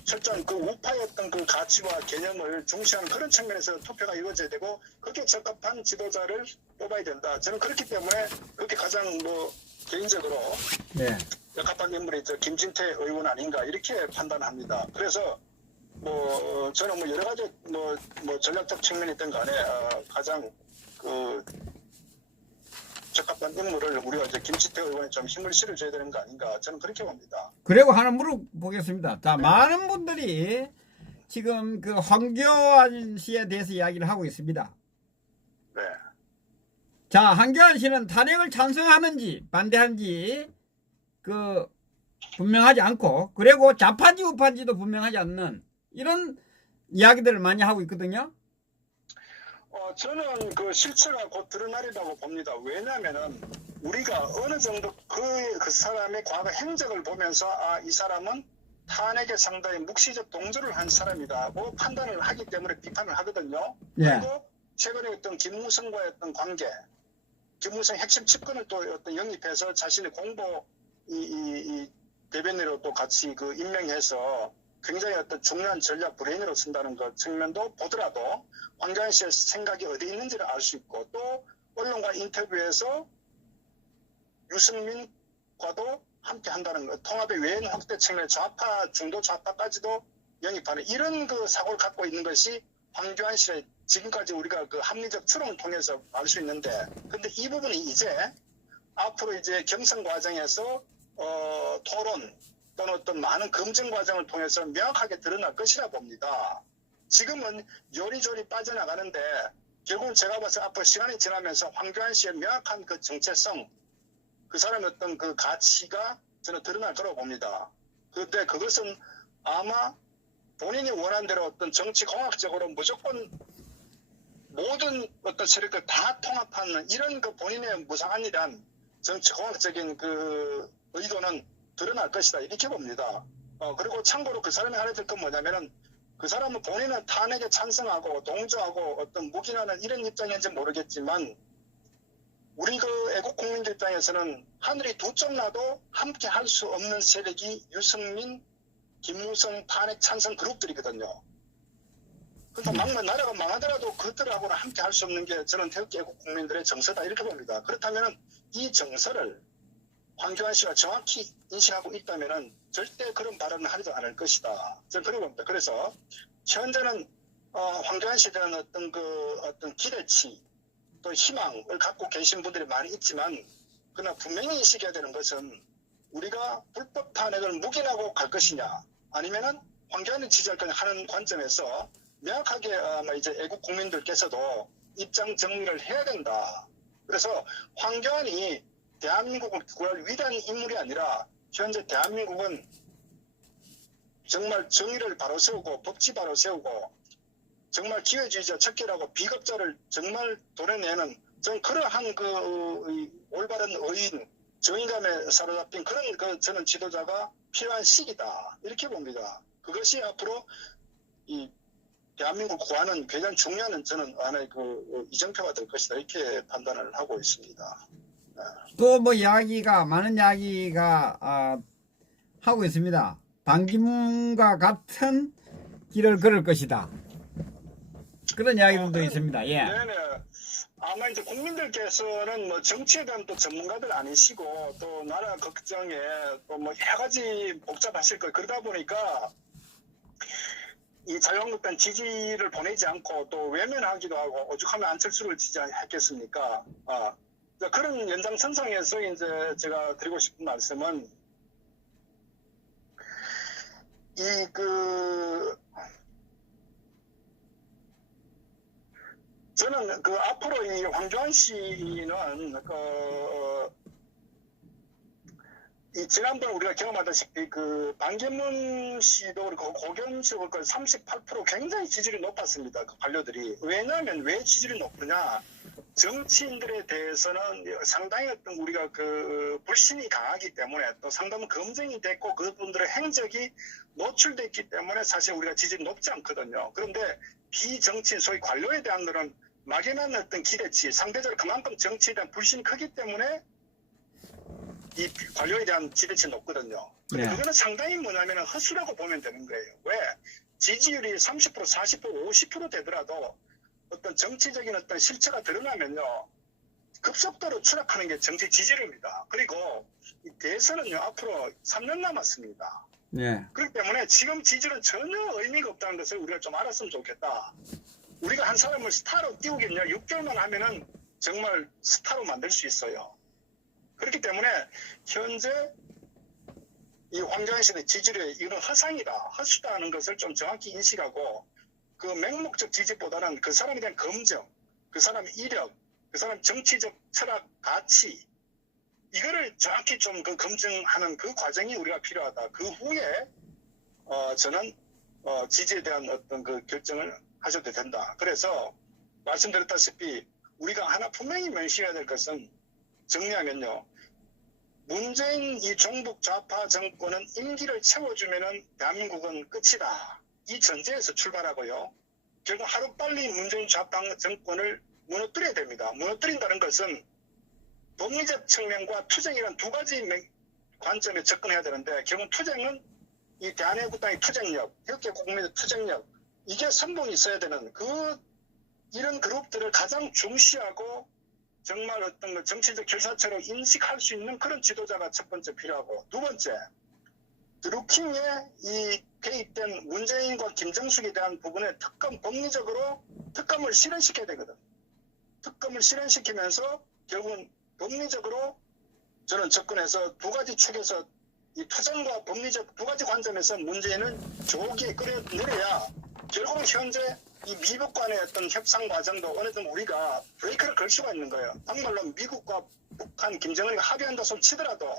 철저한 우파의 어떤 가치와 개념을 중시하는 그런 측면에서 투표가 이루어져야 되고 그렇게 적합한 지도자를 뽑아야 된다. 저는 그렇기 때문에 그렇게 가장 개인적으로 네. 적합한 인물이 김진태 의원 아닌가 이렇게 판단합니다. 그래서 저는 여러 가지 전략적 측면이 있던 간에 가장 그 적합한 인물을 우리가 이제 김치태 의원이 좀 힘을 실어줘야 되는 거 아닌가 저는 그렇게 봅니다. 그리고 하나 물어보겠습니다. 자, 많은 분들이 지금 그 황교안 씨에 대해서 이야기를 하고 있습니다. 네. 자, 황교안 씨는 탄핵을 찬성하는지 반대하는지 그 분명하지 않고, 그리고 좌파인지 우파인지도 분명하지 않는 이런 이야기들을 많이 하고 있거든요. 저는 그 실체가 곧 드러나리라고 봅니다. 왜냐하면은 우리가 어느 정도 그 사람의 과거 행적을 보면서 이 사람은 탄핵에 상당히 묵시적 동조를 한 사람이다고 판단을 하기 때문에 비판을 하거든요. 예. 그리고 최근에 어떤 김무성과의 어떤 관계, 김무성 핵심 측근을 또 어떤 영입해서 자신의 공보 이 대변인으로 또 같이 그 임명해서 굉장히 어떤 중요한 전략 브레인으로 쓴다는 것 측면도 보더라도 황교안 씨의 생각이 어디 있는지를 알 수 있고, 또 언론과 인터뷰에서 유승민과도 함께 한다는 것, 통합의 외연 확대 측면, 좌파, 중도 좌파까지도 영입하는 이런 그 사고를 갖고 있는 것이 황교안 씨의 지금까지 우리가 그 합리적 추론을 통해서 알 수 있는데, 근데 이 부분이 이제 앞으로 이제 경선 과정에서 토론 또는 어떤 많은 검증 과정을 통해서 명확하게 드러날 것이라 봅니다. 지금은 요리조리 빠져나가는데 결국은 제가 봐서 앞으로 시간이 지나면서 황교안 씨의 명확한 그 정체성, 그 사람의 어떤 그 가치가 저는 드러날 거라고 봅니다. 그런데 그것은 아마 본인이 원한 대로 어떤 정치 공학적으로 무조건 모든 어떤 세력을 다 통합하는 이런 그 본인의 무상한이란 정치 공학적인 그 의도는 드러날 것이다 이렇게 봅니다. 그리고 참고로 그 사람이 하나 될 건 뭐냐면은 그 사람은 본인은 탄핵에 찬성하고 동조하고 어떤 묵인하는 이런 입장인지 모르겠지만 우리 그 애국 국민들 입장에서는 하늘이 두 쪽 나도 함께 할 수 없는 세력이 유승민, 김무성 탄핵 찬성 그룹들이거든요. 그러니까 나라가 망하더라도 그들하고는 함께 할 수 없는 게 저는 태극기 애국 국민들의 정서다 이렇게 봅니다. 그렇다면 이 정서를 황교안 씨가 정확히 인식하고 있다면은 절대 그런 발언을 하지도 않을 것이다. 저는 그렇게 봅니다. 그래서 현재는 황교안 씨에 대한 어떤 기대치 또 희망을 갖고 계신 분들이 많이 있지만, 그러나 분명히 인식해야 되는 것은 우리가 불법 탄핵을 묵인하고 갈 것이냐 아니면은 황교안을 지지할 거냐 하는 관점에서 명확하게 아마 이제 애국 국민들께서도 입장 정리를 해야 된다. 그래서 황교안이 대한민국을 구할 위대한 인물이 아니라 현재 대한민국은 정말 정의를 바로 세우고 법치 바로 세우고 정말 기회주의자 척결하고 비겁자를 정말 도려내는 전 그러한 그 올바른 의인 정의감에 사로잡힌 그런 저는 지도자가 필요한 시기다 이렇게 봅니다. 그것이 앞으로 이 대한민국 구하는 굉장히 중요한 저는 하나의 그 이정표가 될 것이다 이렇게 판단을 하고 있습니다. 또 뭐 많은 이야기가 하고 있습니다. 반기문과 같은 길을 걸을 것이다. 그런 이야기들도 있습니다. 예. 네네. 아마 이제 국민들께서는 뭐 정치에 대한 또 전문가들 아니시고 또 나라 걱정에 또 뭐 여러 가지 복잡하실 거예요. 그러다 보니까 이 자유한국당 지지를 보내지 않고 또 외면하기도 하고 오죽하면 안철수를 지지했겠습니까? 그런 연장선상에서 이제 제가 드리고 싶은 말씀은 저는 그 앞으로 이 황교안 씨는 이 지난번 우리가 경험하다시피 그 반기문 씨도 그렇고 고경 씨도 그렇고 38% 굉장히 지지율이 높았습니다. 그 관료들이. 왜냐하면 왜 지지율이 높느냐? 정치인들에 대해서는 상당히 어떤 우리가 그 불신이 강하기 때문에 또 상당히 검증이 됐고 그분들의 행적이 노출됐기 때문에 사실 우리가 지지율이 높지 않거든요. 그런데 비정치인 소위 관료에 대한 거는 막연한 어떤 기대치, 상대적으로 그만큼 정치에 대한 불신이 크기 때문에 이 관료에 대한 지대치가 높거든요. 근데 네. 그거는 상당히 뭐냐면 허수라고 보면 되는 거예요. 왜? 지지율이 30%, 40%, 50% 되더라도 어떤 정치적인 어떤 실체가 드러나면요. 급속도로 추락하는 게 정치 지지율입니다. 그리고 이 대선은요. 앞으로 3년 남았습니다. 예. 그렇기 때문에 지금 지지율은 전혀 의미가 없다는 것을 우리가 좀 알았으면 좋겠다. 우리가 한 사람을 스타로 띄우겠냐? 6개월만 하면은 정말 스타로 만들 수 있어요. 그렇기 때문에 현재 이 황교안 씨의 지지율이 이건 허상이다, 허수다는 것을 좀 정확히 인식하고 그 맹목적 지지보다는 그 사람에 대한 검증, 그 사람의 이력, 그 사람 정치적 철학, 가치 이거를 정확히 좀 그 검증하는 그 과정이 우리가 필요하다. 그 후에 저는 지지에 대한 어떤 그 결정을 하셔도 된다. 그래서 말씀드렸다시피 우리가 하나 분명히 명심해야 될 것은 정리하면요. 문재인 이 종북 좌파 정권은 임기를 채워주면은 대한민국은 끝이다. 이 전제에서 출발하고요. 결국 하루빨리 문재인 좌파 정권을 무너뜨려야 됩니다. 무너뜨린다는 것은 법리적 측면과 투쟁이란 두 가지 관점에 접근해야 되는데 결국 투쟁은 이 대한애국당의 투쟁력, 이렇게 국민의 투쟁력 이게 선봉이 있어야 되는 이런 그룹들을 가장 중시하고 정말 어떤 정치적 결사체로 인식할 수 있는 그런 지도자가 첫 번째 필요하고 두 번째 드루킹의 이 개입된 문재인과 김정숙에 대한 부분에 법리적으로 특검을 실현시켜야 되거든. 특검을 실현시키면서 결국은 법리적으로 저는 접근해서 두 가지 축에서 이 투쟁과 법리적 두 가지 관점에서 문재인을 조기에 끌어내려야 결국 현재 이 미국 간의 어떤 협상 과정도 어느 정도 우리가 브레이크를 걸 수가 있는 거예요. 정말로 미국과 북한, 김정은이가 합의한다 손 치더라도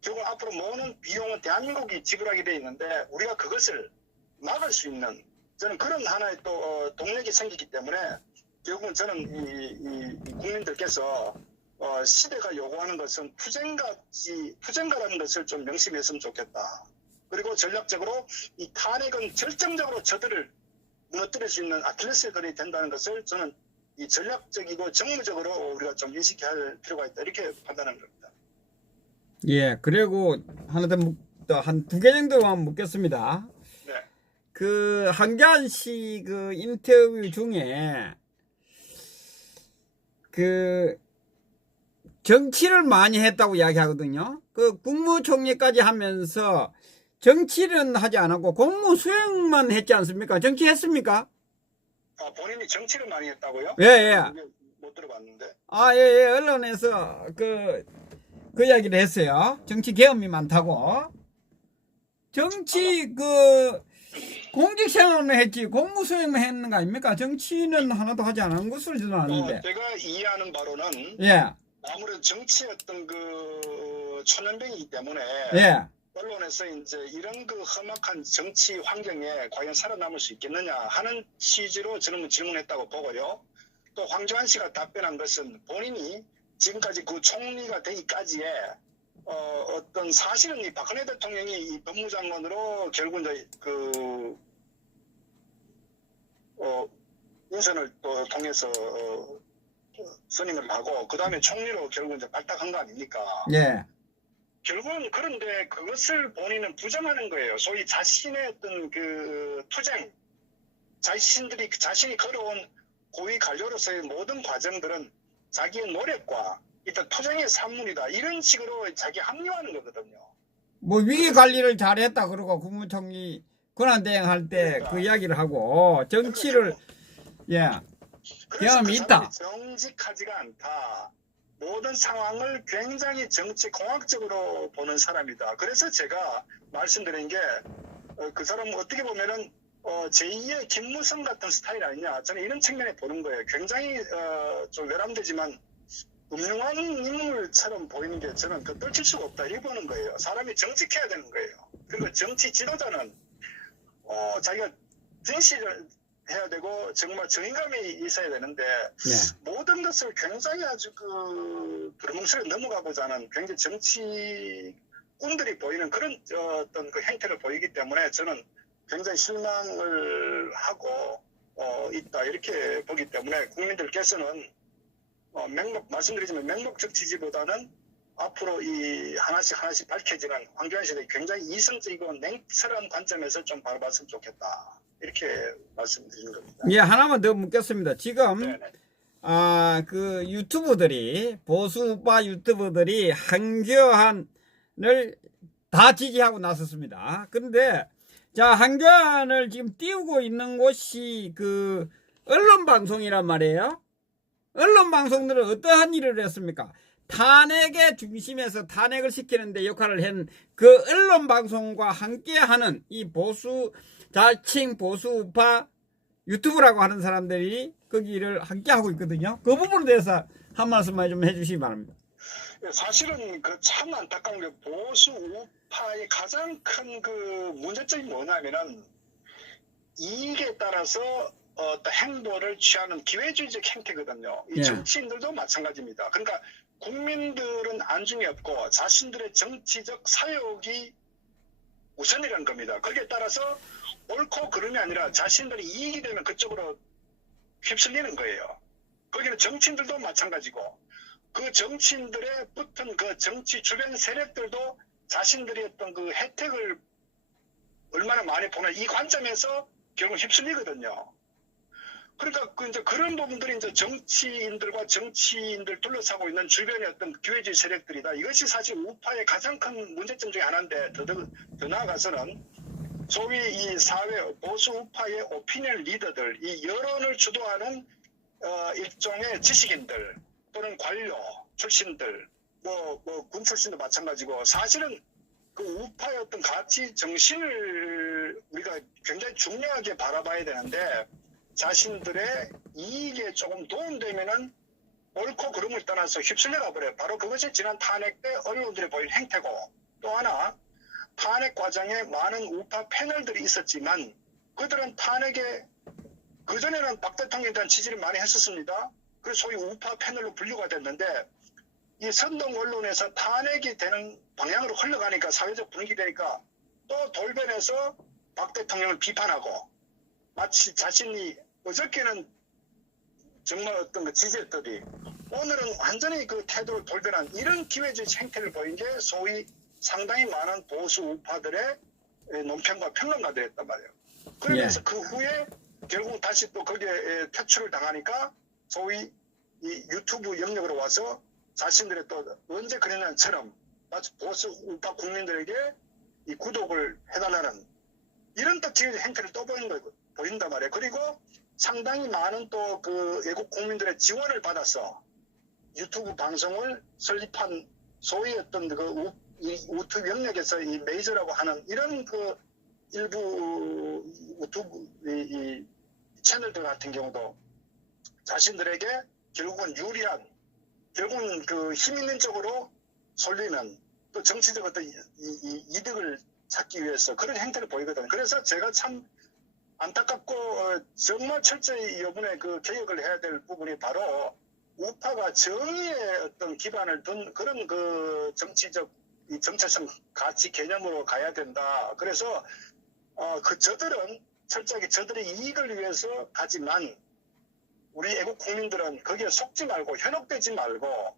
결국 앞으로 모든 비용은 대한민국이 지불하게 돼 있는데 우리가 그것을 막을 수 있는 저는 그런 하나의 또 동력이 생기기 때문에 결국은 저는 이 국민들께서 시대가 요구하는 것은 투쟁가라는 것을 좀 명심했으면 좋겠다. 그리고 전략적으로 이 탄핵은 결정적으로 저들을 무너뜨릴 수 있는 아킬레스건이 된다는 것을 저는 이 전략적이고 정무적으로 우리가 좀 인식해야 할 필요가 있다. 이렇게 판단하는 겁니다. 예, 그리고 하나 더 한 두 개 정도만 묻겠습니다. 네. 그 황교안 씨 그 인터뷰 중에 그 정치를 많이 했다고 이야기하거든요. 그 국무총리까지 하면서 정치는 하지 않았고 공무 수행만 했지 않습니까? 정치했습니까? 본인이 정치를 많이 했다고요? 예, 예. 못 들어봤는데. 예, 예. 언론에서 그 이야기를 했어요. 정치 경험이 많다고. 정치 공직 생활은 했지 공무 수행만 했는 거 아닙니까? 정치는 하나도 하지 않은 것으로 저는 아는데. 제가 이해하는 바로는 예. 아무래도 정치였던 그 초년병이기 때문에 예. 언론에서 이제 이런 그 험악한 정치 환경에 과연 살아남을 수 있겠느냐 하는 취지로 저는 질문했다고 보고요. 또 황교안 씨가 답변한 것은 본인이 지금까지 그 총리가 되기까지의 어떤 사실은 이 박근혜 대통령이 이 법무장관으로 결국 이제 인선을 또 통해서 선임을 하고 그 다음에 총리로 결국 이제 발탁한 거 아닙니까? 예. 결국은 그런데 그것을 본인은 부정하는 거예요. 소위 자신의 어떤 그 투쟁, 자신이 걸어온 고위 관료로서의 모든 과정들은 자기의 노력과 일단 투쟁의 산물이다. 이런 식으로 자기 합리화하는 거거든요. 뭐 위기 관리를 잘했다 그러고 국무총리 권한대행할 때 그 이야기를 하고 정치를 경험이 있다. 정직하지가 않다. 모든 상황을 굉장히 정치 공학적으로 보는 사람이다. 그래서 제가 말씀드린 게 그 사람은 어떻게 보면은 제2의 김무성 같은 스타일 아니냐. 저는 이런 측면에 보는 거예요. 굉장히 좀 외람되지만 음흉한 인물처럼 보이는 게 저는 떨칠 수가 없다. 이렇게 보는 거예요. 사람이 정직해야 되는 거예요. 그리고 정치 지도자는 자기가 진실을 해야 되고 정말 정의감이 있어야 되는데 모든 것을 굉장히 아주 두루뭉술에 넘어가고자 하는 굉장히 정치꾼들이 보이는 그런 어떤 그 행태를 보이기 때문에 저는 굉장히 실망을 하고 있다 이렇게 보기 때문에 국민들께서는 말씀드리지만 맹목적 지지보다는 앞으로 이 하나씩 밝혀지는 황교안 씨의 굉장히 이성적이고 냉철한 관점에서 좀 바라봤으면 좋겠다. 이렇게 말씀드리는 겁니다. 예, 하나만 더 묻겠습니다. 지금 네네. 그 유튜버들이 보수파 유튜버들이 황교안을 다 지지하고 나섰습니다. 그런데 자, 황교안을 지금 띄우고 있는 곳이 그 언론 방송이란 말이에요. 언론 방송들은 어떠한 일을 했습니까? 탄핵의 중심에서 탄핵을 시키는데 역할을 한 그 언론 방송과 함께하는 이 보수 자칭 보수 우파 유튜브라고 하는 사람들이 거기를 함께하고 있거든요. 그 부분에 대해서 한 말씀만 좀 해주시기 바랍니다. 사실은 그 참 안타까운 게 보수 우파의 가장 큰 그 문제점이 뭐냐면은 이익에 따라서 어떤 행보를 취하는 기회주의적 행태거든요. 이 예. 정치인들도 마찬가지입니다. 그러니까 국민들은 안중에 없고 자신들의 정치적 사욕이 우선이라는 겁니다. 거기에 따라서 옳고 그름이 아니라 자신들이 이익이 되면 그쪽으로 휩쓸리는 거예요. 거기는 정치인들도 마찬가지고 그 정치인들의 붙은 그 정치 주변 세력들도 자신들이 어떤 그 혜택을 얼마나 많이 보나 이 관점에서 결국 휩쓸리거든요. 그러니까 그 이제 그런 부분들이 이제 정치인들과 정치인들 둘러싸고 있는 주변의 어떤 기회주의 세력들이다. 이것이 사실 우파의 가장 큰 문제점 중에 하나인데 더 나아가서는 소위 이 사회 보수 우파의 오피니언 리더들, 이 여론을 주도하는 일종의 지식인들 또는 관료 출신들, 군 출신도 마찬가지고 사실은 그 우파의 어떤 가치 정신을 우리가 굉장히 중요하게 바라봐야 되는데 자신들의 이익에 조금 도움되면은 옳고 그름을 떠나서 휩쓸려가 버려요. 바로 그것이 지난 탄핵 때 언론들이 보인 행태고 또 하나 탄핵 과정에 많은 우파 패널들이 있었지만 그들은 탄핵에 그전에는 박 대통령에 대한 지지를 많이 했었습니다. 그래서 소위 우파 패널로 분류가 됐는데 이 선동 언론에서 탄핵이 되는 방향으로 흘러가니까 사회적 분위기 되니까 또 돌변해서 박 대통령을 비판하고 마치 자신이 어저께는 정말 어떤 그 지지했더니 오늘은 완전히 그 태도를 돌변한 이런 기회주의 행태를 보인 게 소위 상당히 많은 보수 우파들의 논평과 평론가들이었단 말이에요. 그러면서 예. 그 후에 결국 다시 또 거기에 퇴출을 당하니까 소위 이 유튜브 영역으로 와서 자신들의 또 언제 그랬냐처럼 마치 보수 우파 국민들에게 이 구독을 해달라는 이런 또 기회 행태를 또 보인단 말이에요. 그리고 상당히 많은 또 그 외국 국민들의 지원을 받아서 유튜브 방송을 설립한 소위 어떤 그 유튜브 영역에서 이 메이저라고 하는 이런 그 일부 유튜브 이 채널들 같은 경우도 자신들에게 결국은 유리한 결국은 그 힘 있는 쪽으로 쏠리는 또 정치적 어떤 이득을 찾기 위해서 그런 행태를 보이거든요. 그래서 제가 참 안타깝고 정말 철저히 이번에 그 개혁을 해야 될 부분이 바로 우파가 정의의 어떤 기반을 둔 그런 그 정치적 이 정체성 가치 개념으로 가야 된다. 그래서 저들은 철저하게 저들의 이익을 위해서 가지만 우리 애국 국민들은 거기에 속지 말고 현혹되지 말고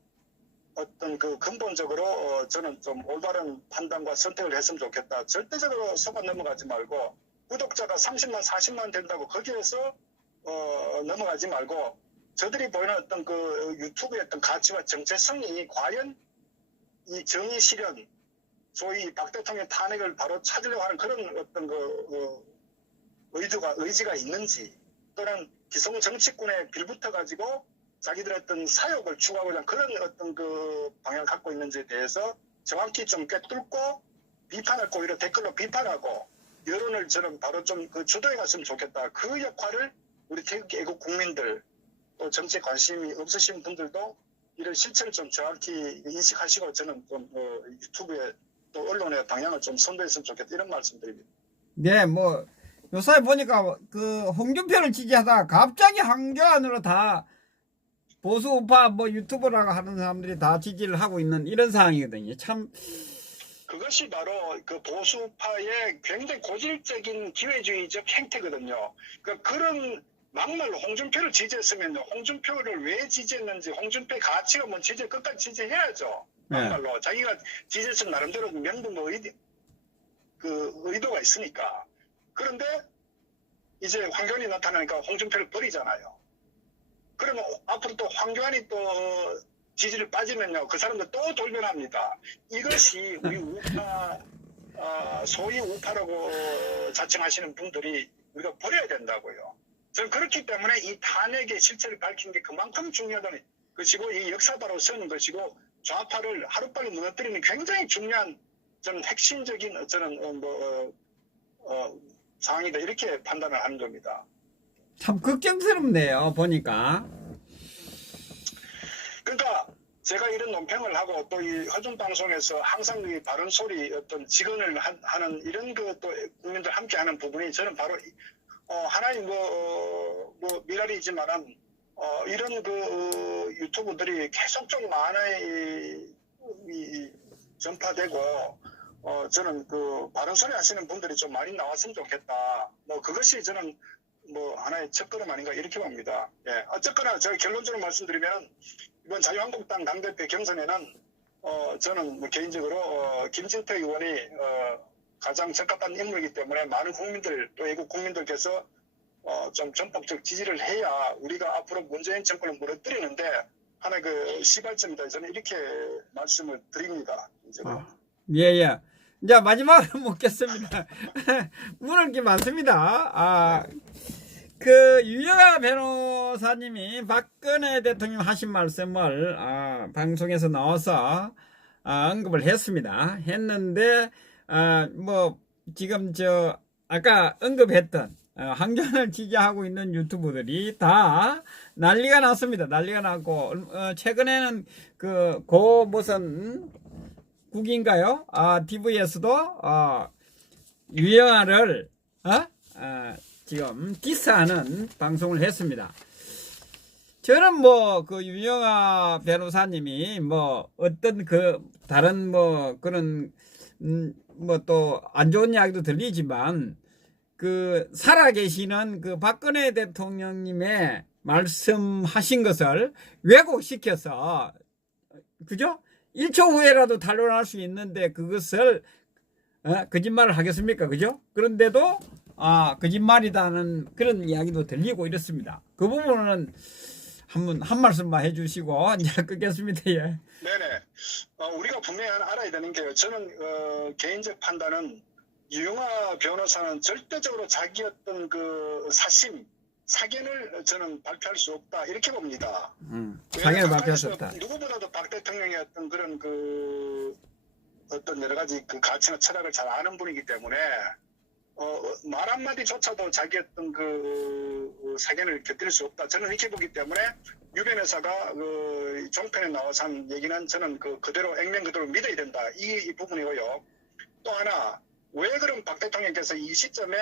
어떤 그 근본적으로 저는 좀 올바른 판단과 선택을 했으면 좋겠다. 절대적으로 속아 넘어가지 말고 구독자가 30만 40만 된다고 거기에서 넘어가지 말고 저들이 보이는 어떤 그 유튜브의 어떤 가치와 정체성이 과연 이 정의 실현 소위 박 대통령 탄핵을 바로 찾으려고 하는 그런 어떤 의지가 있는지 또는 기성 정치꾼에 빌붙어 가지고 자기들의 어떤 사욕을 추구하고자 하는 그런 어떤 그 방향을 갖고 있는지에 대해서 정확히 좀 꿰뚫고 비판할 거 오히려 댓글로 비판하고 여론을 저는 바로 좀 그 주도해 갔으면 좋겠다. 그 역할을 우리 태극 애국 국민들 또 정치에 관심이 없으신 분들도 이런 실체를 좀 정확히 인식하시고 저는 좀 유튜브에 또 언론의 방향을 좀 선도했으면 좋겠다 이런 말씀드립니다. 네, 뭐 요새 보니까 그 홍준표를 지지하다가 갑자기 황교안으로 다 보수 우파 뭐 유튜버라고 하는 사람들이 다 지지를 하고 있는 이런 상황이거든요. 참 그것이 바로 그 보수파의 굉장히 고질적인 기회주의적 행태거든요. 그러니까 그런 막말로 홍준표를 지지했으면 홍준표를 왜 지지했는지 홍준표의 가치가 뭔 지지 끝까지 지지해야죠. 막말로 자기가 지지했으면 나름대로 명분 의도가 있으니까. 그런데 이제 황교안이 나타나니까 홍준표를 버리잖아요. 그러면 앞으로 또 황교안이 또 지지를 빠지면요 그 사람들 또 돌변합니다. 이것이 우리 우파 소위 우파라고 자칭하시는 분들이 우리가 버려야 된다고요. 저는 그렇기 때문에 이 탄핵의 실체를 밝힌 게 그만큼 중요하다는 것이고 이 역사바로 서는 것이고 좌파를 하루빨리 무너뜨리는 굉장히 중요한 저는 핵심적인 저는 상황이다 이렇게 판단을 하는 겁니다. 참 걱정스럽네요, 보니까. 그러니까 제가 이런 논평을 하고 또 이 허준 방송에서 항상 이 바른 소리 어떤 직언을 하는 이런 그 또 국민들 함께 하는 부분이 저는 바로 하나의 미랄이지만은 이런 그 유튜브들이 계속 좀 많이 전파되고 저는 그 바른 소리 하시는 분들이 좀 많이 나왔으면 좋겠다. 뭐 그것이 저는 뭐 하나의 첫걸음 아닌가 이렇게 봅니다. 예. 어쨌거나 제가 결론적으로 말씀드리면 이번 자유한국당 당대표 경선에는 저는 뭐 개인적으로 김진태 의원이 가장 적합한 인물이기 때문에 많은 국민들 또 외국 국민들께서 좀 전폭적 지지를 해야 우리가 앞으로 문재인 정권을 무너뜨리는데 하나의 그 시발점이다. 저는 이렇게 말씀을 드립니다. 예. 이제 마지막으로 묻겠습니다. 물을 게 많습니다. 그 유영아 변호사님이 박근혜 대통령 하신 말씀을 방송에서 나와서 언급을 했는데 뭐 지금 저 아까 언급했던 황교안을 지지하고 있는 유튜브들이 다 난리가 났습니다. 난리가 났고 최근에는 고 무슨 국인가요? TV에서도 유영아를 지금 디스하는 방송을 했습니다. 저는 뭐 그 유영아 변호사님이 뭐 어떤 그 다른 뭐 그런 뭐 또 안 좋은 이야기도 들리지만 그 살아계시는 그 박근혜 대통령님의 말씀하신 것을 왜곡시켜서 그죠? 1초 후에라도 탄론할 수 있는데 그것을 거짓말을 하겠습니까? 그죠? 그런데도 거짓말이다는 그런 이야기도 들리고 이렇습니다. 그 부분은 한 말씀만 해주시고 이제 끊겠습니다. 예. 네네. 우리가 분명히 알아야 되는 게요. 저는 개인적 판단은 유영아 변호사는 절대적으로 자기 어떤 그 사견을 저는 발표할 수 없다 이렇게 봅니다. 사견을 발표할 수 없다. 누구보다도 박 대통령의 어떤 그런 그 어떤 여러 가지 그 가치나 철학을 잘 아는 분이기 때문에 말 한마디조차도 자기 어떤 그 사견을 곁들일 수 없다. 저는 이렇게 보기 때문에 유 변호사가 그 종편에 나와서 한 얘기는 저는 그대로 액면 그대로 믿어야 된다. 이 부분이고요. 또 하나 왜 그럼 박 대통령께서 이 시점에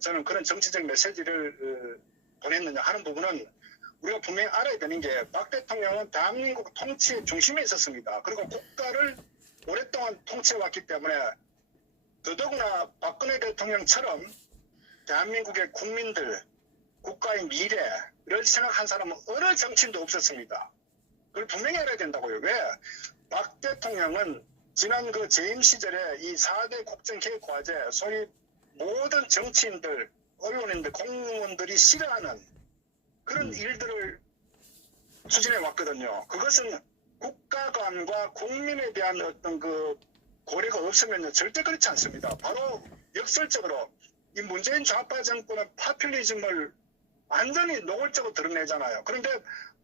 저는 그런 정치적 메시지를 보냈느냐 하는 부분은 우리가 분명히 알아야 되는 게 박 대통령은 대한민국 통치의 중심에 있었습니다. 그리고 국가를 오랫동안 통치해왔기 때문에 더더구나 박근혜 대통령처럼 대한민국의 국민들, 국가의 미래를 생각한 사람은 어느 정치인도 없었습니다. 그걸 분명히 알아야 된다고요. 왜? 박 대통령은 지난 그 재임 시절에 이 4대 국정기획과제, 소위 모든 정치인들, 언론인들, 공무원들이 싫어하는 그런 일들을 추진해 왔거든요. 그것은 국가관과 국민에 대한 어떤 그 고려가 없으면 절대 그렇지 않습니다. 바로 역설적으로 이 문재인 좌파 정권은 파퓰리즘을 완전히 노골적으로 드러내잖아요. 그런데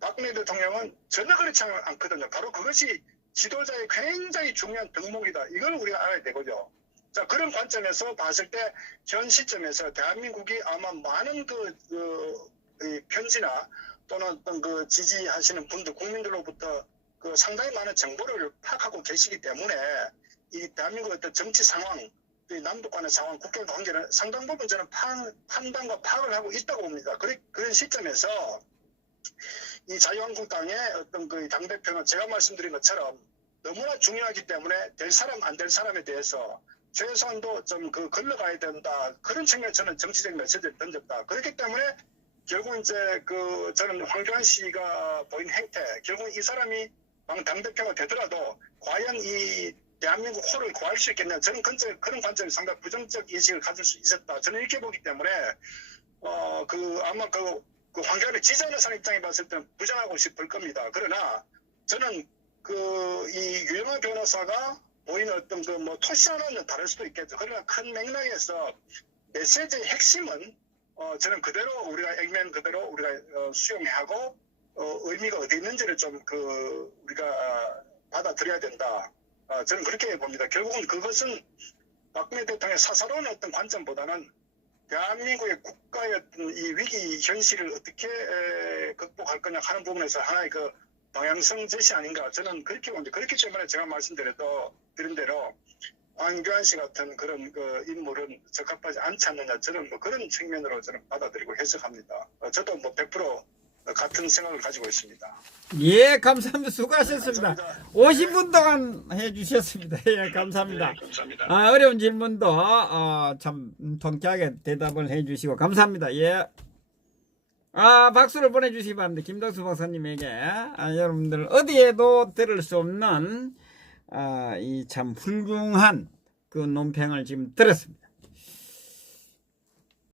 박근혜 대통령은 전혀 그렇지 않거든요. 바로 그것이 지도자의 굉장히 중요한 덕목이다. 이걸 우리가 알아야 되거든요. 자, 그런 관점에서 봤을 때 현 시점에서 대한민국이 아마 많은 이 편지나 또는 어떤 그 지지하시는 분들, 국민들로부터 그 상당히 많은 정보를 파악하고 계시기 때문에 이 대한민국의 어떤 정치 상황, 이 남북 간의 상황, 국경 관계는 상당 부분 저는 판단과 파악을 하고 있다고 봅니다. 그런 시점에서 이 자유한국당의 어떤 그 당대표는 제가 말씀드린 것처럼 너무나 중요하기 때문에 될 사람 안 될 사람에 대해서 최소한도 좀 걸러가야 된다. 그런 측면에 저는 정치적 메시지를 던졌다. 그렇기 때문에 결국 이제 저는 황교안 씨가 보인 행태, 결국 이 사람이 당대표가 되더라도 과연 이 대한민국 호를 구할 수 있겠냐. 저는 그런 관점에서 상당히 부정적 인식을 가질 수 있었다. 저는 이렇게 보기 때문에 아마 황교안을 지지하는 사람 입장에 봤을 때는 부정하고 싶을 겁니다. 그러나 저는 이 유영아 변호사가 보이는 어떤 토시 하나는 다를 수도 있겠죠. 그러나 큰 맥락에서 메시지의 핵심은 저는 그대로 우리가 액면 그대로 우리가 수용하고 의미가 어디 있는지를 좀 우리가 받아들여야 된다. 저는 그렇게 봅니다. 결국은 그것은 박근혜 대통령의 사사로운 어떤 관점보다는 대한민국의 국가의 어떤 이 위기 현실을 어떻게 극복할 거냐 하는 부분에서 하나의 그 방향성 제시 아닌가 저는 그렇게 봅니다. 그렇기 때문에 제가 말씀드린 대로 안규안 씨 같은 그런 그 인물은 적합하지 않지 않느냐 저는 뭐 그런 측면으로 저는 받아들이고 해석합니다. 저도 뭐 100% 같은 생각을 가지고 있습니다. 예, 감사합니다. 수고하셨습니다. 감사합니다. 50분 동안 해주셨습니다. 예, 감사합니다. 네, 감사합니다. 어려운 질문도 참 통쾌하게 대답을 해주시고 감사합니다. 예. 박수를 보내주시기 바랍니다. 김덕수 박사님에게 여러분들 어디에도 들을 수 없는 이 참 훌륭한 그 논평을 지금 들었습니다.